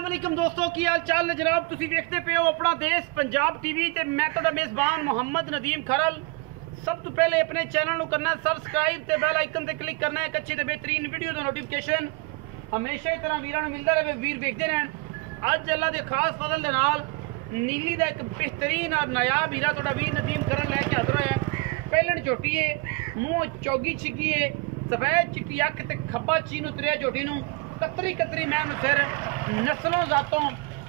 अस्सलाम वालेकुम दोस्तों की हाल चाल ने जनाब तुसी देखते पे हो अपना देश पंजाब टीवी ते मैं तुहाडा मेज़बान मोहम्मद नदीम खरल। सब तो पहले अपने चैनल को करना सबसक्राइब ते बेल आइकन ते क्लिक करना है एक अच्छी ते बेहतरीन वीडियो का नोटिफिकेशन हमेशा ही तरह वीरां नूं मिलदा रहे, वीर देखते रहन। अज अल्लाह के खास फजल दे नाल नीली का एक बेहतरीन और नायाब हीरा तुहाडा वीर नदीम खरल लैके हाज़र होया है। पहलन झोटी है, मूँह चौगी छिगी है, सफेद चिट्टी अख ते खब्बा चीन उतरिया झोटी नूं कतरी कतरी मैन सिर नस्लों जातों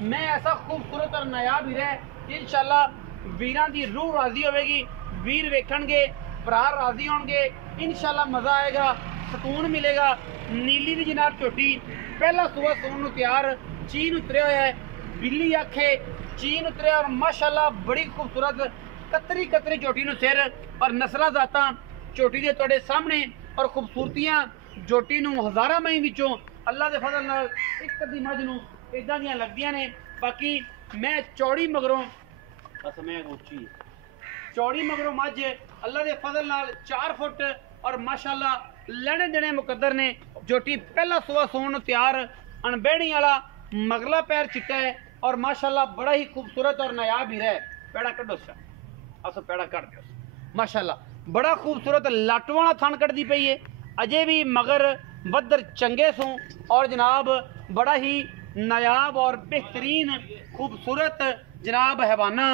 मैं ऐसा खूबसूरत और नायाब हीरा है। इंशाल्लाह वीरां दी रूह राजी होगी, वीर वेखणगे, भरा राजी होंगे, इंशाल्लाह मज़ा आएगा, सुकून मिलेगा। नीली दी जनाब झोटी पहला सुबह सोन नूं तैयार, चीन उतरिया होया है, बिल्ली अखे चीन उतरिया और माशाल्लाह बड़ी खूबसूरत कतरी कतरी झोटी नूं सिर और नस्लां जातां झोटी दे तुहाडे सामने और खूबसूरतियां झोटी नूं हज़ारां मई विचों अल्लाह के फजल नाल एक कदी मझ नूं इदां दियां लगदियां ने। बाकी मैं चौड़ी मगरों चौड़ी मगरों मझ अल्लाह के फजल नाल 4 फुट और माशाल्लाह लैने देने मुकद्दर ने। झोटी पहला सुबह सोन तैयार, अनबेड़ी वाला मगला पैर चिट्टा है और माशाल्लाह बड़ा ही खूबसूरत और नायाब हीरा है। पैड़ा कड्डो असो पैड़ा कट दो, माशाल्लाह बड़ा खूबसूरत लट वाला थन कटदी पई है। अजे भी मगर बदर चंगे सूं और जनाब बड़ा ही नायाब और बेहतरीन खूबसूरत जनाब हैवाना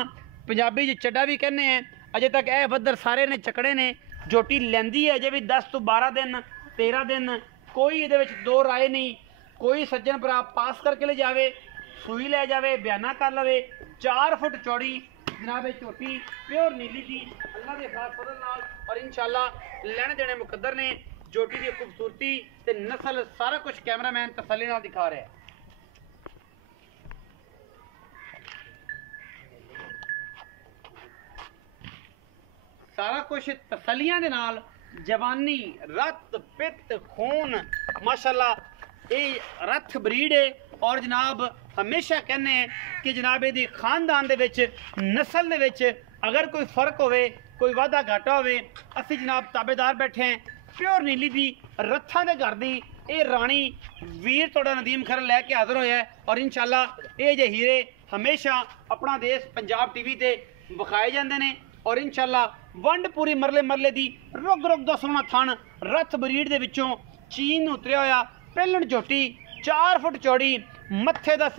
पंजाबी चड्डा भी कहने हैं। अजे तक यह बदर सारे ने चकड़े ने, झोटी लैंदी है अजे भी 10 तो 12 दिन 13 दिन, कोई ये दो राय नहीं। कोई सज्जन भरा पास करके ले जावे, सूई ले जावे, बयाना कर लवे। 4 फुट चौड़ी जनाब झोटी प्योर नीली थी अल्लाह के खास फजल नाल और इंशाल्लाह लेने देने मुकद्दर ने। झोटी की खूबसूरती ते नस्ल सारा कुछ कैमरामैन तसल्ली नाल दिखा रहा है। सारा कुछ तसल्लियां दे नाल, जवानी रत पित खून माशाल्लाह ये रथ ब्रीड है। और जनाब हमेशा कहने हैं कि जनाब ये खानदान दे विच नस्ल दे विच अगर कोई फर्क होवे, कोई वाधा घाटा होवे, असी जनाब ताबेदार बैठे हैं प्योर नीली दी रथां दे घर दी ये राणी वीर तुहाडा नदीम खरल लैके हाज़र होया है। और इंशाल्लाह ये जे हीरे हमेशा अपना देश पंजाब टीवी ते विखाए जाते हैं और इंशाल्लाह वंड पूरी मरले मरले दी रुग रुग दा सोहना थन रथ ब्रीड दे विचों चीन उतरिया होया। पहलन झोटी 4 फुट चौड़ी, मत्थे दा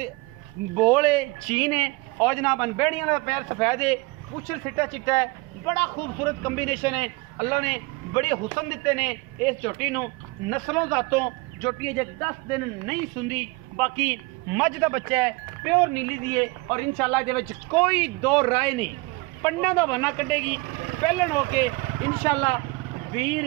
बोल है चीन है और जनाब अनबेड़ियां का पैर सफेद है, पुछल सिट्टा चिट्टा है, बड़ा खूबसूरत कंबीनेशन है। अल्लाह ने बड़े हुसन दिते ने इस झोटी नूं। नस्लों जातों झोटी अजे 10 दिन नहीं सुंदी, बाकी मझ का बच्चा है प्योर नीली दी है और इंशाल्लाह इहदे विच कोई दो राय नहीं। पन्ना का बना कटेगी पहलन होके इंशाल्लाह वीर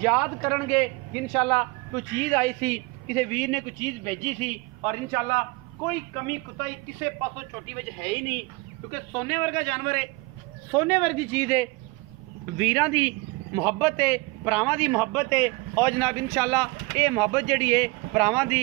याद करनगे। इंशाल्लाह कोई चीज़ आई सी, किसी वीर ने कोई चीज़ भेजी सी और इंशाल्लाह कोई कमी कुताई किसी पासों छोटी में है ही नहीं, क्योंकि सोने वर्गा जानवर है, सोने वर्गी चीज़ है। वीरां दी मुहब्बत है, भरावां दी मुहब्बत है और जनाब इंशाल्लाह ये मुहब्बत जिहड़ी है भरावां दी,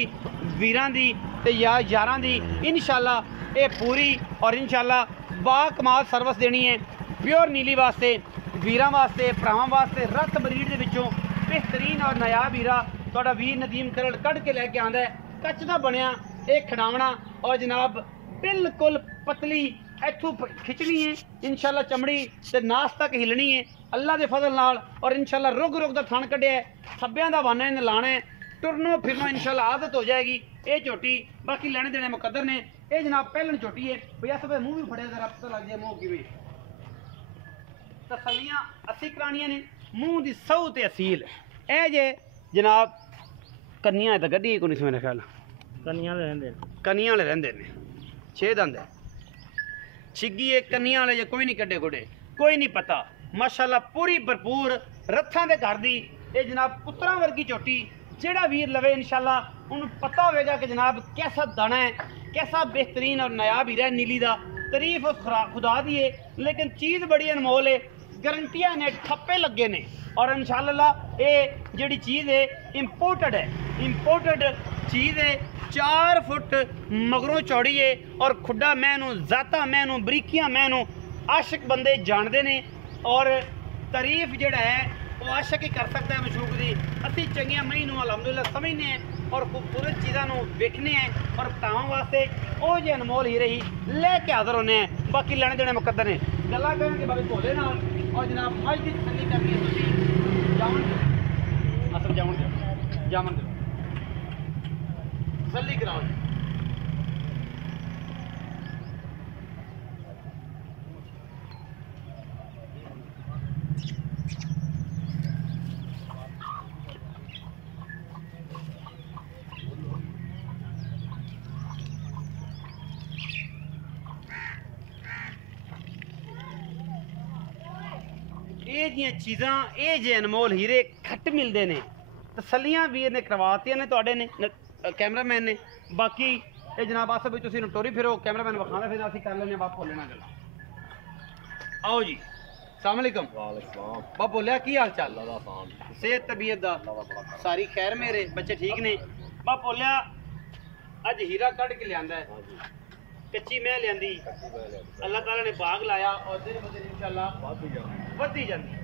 वीरां दी ते यारां दी इंशाल्लाह ये पूरी और इंशाल्लाह बाकमाल सर्विस देनी है प्योर नीली वास्ते, वीरां वास्ते, भरावां वास्ते। रथ ब्रीड दे विचों बेहतरीन और नायाब हीरा तुहाडा वीर नदीम खरल कढ़ के लैके आंदा है। कच दा बनिया ये खड़ावना और जनाब बिल्कुल पतली इथों खिंचनी है इंशाल्लाह चमड़ी ते नास तक हिलनी है अल्लाह के फजल नाल और इंशाल्लाह रुग रुग दा थन कढ़िया है, सब्बियां दा वाना इन्हें लाना है, टुरनो फिरनो इंशाल्लाह आदत हो जाएगी ये झोटी। बाकी लेने देने मुकद्दर ने। ये जनाब पहलन झोटी है भैया सब मुँह भी फड़िया जरा पता लग जाए मुँह किवें। तसल्लियां अस्सी करानियां ने, मुँह की सऊ ते असील ए जे जनाब कन्नियां तो गड्डी को नहीं मेरे ख्याल कन्नियां वाले रहिंदे ने 6 दंद है छिग्गी है कन्नियां वाले कोई नहीं कड्डे गुडे कोई नहीं पता माशाल्लाह पूरी भरपूर रथां दे घर दी ये जनाब पुत्रा वर्गी झोटी। जेड़ा वीर लवे इंशाल्लाह उन्हें पता होगा कि जनाब कैसा दाना है, कैसा बेहतरीन और नायाब हीरा है नीली दा। तारीफ उस खुदा दी है लेकिन चीज़ बड़ी अनमोल है, गारंटियां ने, ठप्पे लगे ने और इंशाल्लाह ये जिहड़ी चीज़ है इंपोर्टेड है, इंपोर्टेड चीज़ है। 4 फुट मगरों चौड़ी है और खुड्डा मैनू जाता मैनू बरीकियां मैनू आशिक बंदे जानते ने और तारीफ जिहड़ा है वो आशिक ही कर सकता है मशूक दी। असी चंगियां मई नूं अलहमदुलिल्लाह समझने हैं और खूबसूरत चीज़ों वेखने हैं और बताने वास्ते वो जो अनमोल हीरे ही लैके हाजिर होने हैं। बाकी लेने देने मुकद्दर ने गल्लां करेंगे बाबे भोले नाल और जनाब मज की तसल्ली करनी है। तुसीं जावन असल जावन जामन तसल्ली कराओ। ये जियां चीज़ां ये जे अनमोल हीरे घट मिलते हैं। तसलियां वीर ने करवातियां ने तुहाडे ने कैमरामैन ने। बाकी ये जनाब आसफ भी तुसीं टोरी फिरो कैमरामैन विखांदा फिर असीं कर लैंदे बाप भोले नाल गल्लां। आओ जी अस्सलाम वालेकुम। बाप भोलिया की हाल चाल सेहत तबीयत दा सारी खैर मेरे बच्चे ठीक ने। बाप भोलिया अज हीरा कढ़ के लियांदा है कच्ची मैं लियांदी अल्लाह ताला ने बाग लाया और दिन ब दिन इंशाअल्लाह वधी जाती है।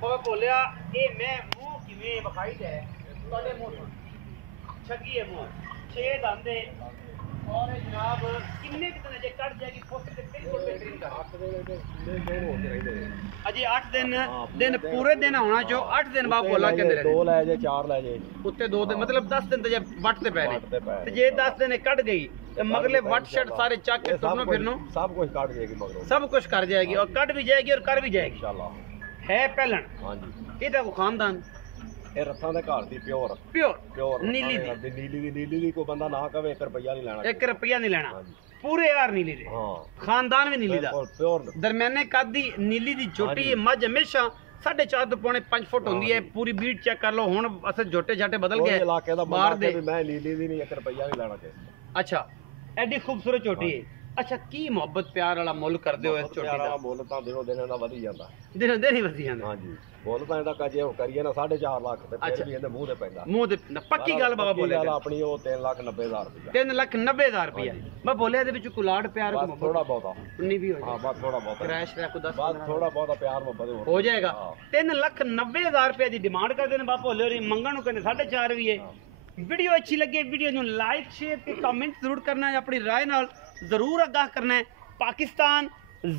बाबा भोलिया ये मैं मूँह किवें विखाई है तुहाडे मूँह तो छगी है मूँह 6 दंद है और जनाब किन्ने कि दिन जे कट जाएगी फुट ते बिल्कुल बेहतरीन कर अजी 8 दिन पूरे दिन होना जो 8 दिन बाप भोला कहंदे रहे 2 ले जे 4 ले जे उत्ते 2 दिन मतलब 10 दिन ते जे वट ते पै ते जे 10 दिन कट गई ते मगले वट शट सारे चक के तुरनो फिरनो सब कुछ काट जाएगी मगरो सब कुछ कर जाएगी और कट भी जाएगी और कर भी जाएगी इंशाल्लाह। है पहलन हां जी एदा को खानदान ए रथां दे घर दी प्योर नीली दी कोई बंदा ना कवे 1 रुपया नहीं लेना 1 रुपया नहीं लेना पूरे यार नीली दे हां खानदान भी नीली दा प्योर दरमियाने कद दी नीली दी छोटी मज हमेशा 4.5 तो पौने 5 फुट होंदी है। पूरी बीट चेक कर लो हुन अस झोटे झाटे बदल गए इलाके दा बाहर दे मैं नीली दी नहीं 1 रुपया नहीं लेना चाहिए। अच्छा एडी खूबसूरत छोटी है। अच्छा की मोहब्बत प्यार वाला मुल करदे हो इस छोटी दा मुल तां दिनों दिन दा वधी जांदा दिनों दिन ही वधी जांदा हां जी मुल तां एदा कजे करिए ना 4.5 लाख ते फिर भी इहदे मुंह ते पैंदा मुंह ते पक्की गल बाबा बोले गल अपनी ओ 3,90,000 रुपया 3,90,000 रुपया मैं बोले इहदे विच कोई लाड प्यार को थोड़ा बहुता उन्नी भी हो जाए हां बस थोड़ा बहुता क्रैश रख 10 बस थोड़ा बहुता प्यार मोहब्बत हो जाएगा। 3,90,000 रुपया दी डिमांड करदे ने बाप भोले होरी मंगण नु कहंदे 4.5 भी है। वीडियो अच्छी लगे वीडियो नू लाइक शेयर ते कमेंट जरूर करना है अपनी राय नाल जरूर आगाह करना है। पाकिस्तान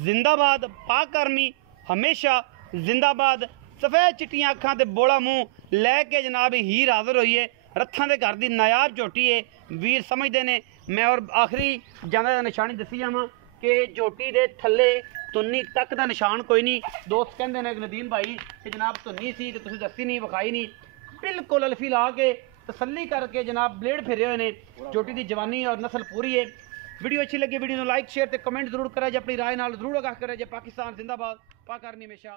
जिंदाबाद पाक आर्मी हमेशा जिंदाबाद। सफेद चिट्टियां अखां ते बोला मुँह लैके जनाब हीर हाजिर होई है रथां दे घर दी नायाब झोटी है वीर समझते ने। मैं और आखिरी जाना निशानी दसी जावां कि झोटी दे थल्ले तुन्नी तक दा निशान कोई नहीं। दोस्त कहंदे ने नदीम भाई कि जनाब तुन्नी सी ते तुसीं दसी नहीं विखाई नहीं बिल्कुल अल्फी ला के तसल्ली करके जनाब ब्लेड फिरे हुए ने। झोटी की जवानी और नस्ल पूरी है। वीडियो अच्छी लगी वीडियो को लाइक शेयर ते कमेंट जरूर करें अपनी राय नाल जरूर आगाह करें। पाकिस्तान जिंदाबाद पाक आर्मी हमेशा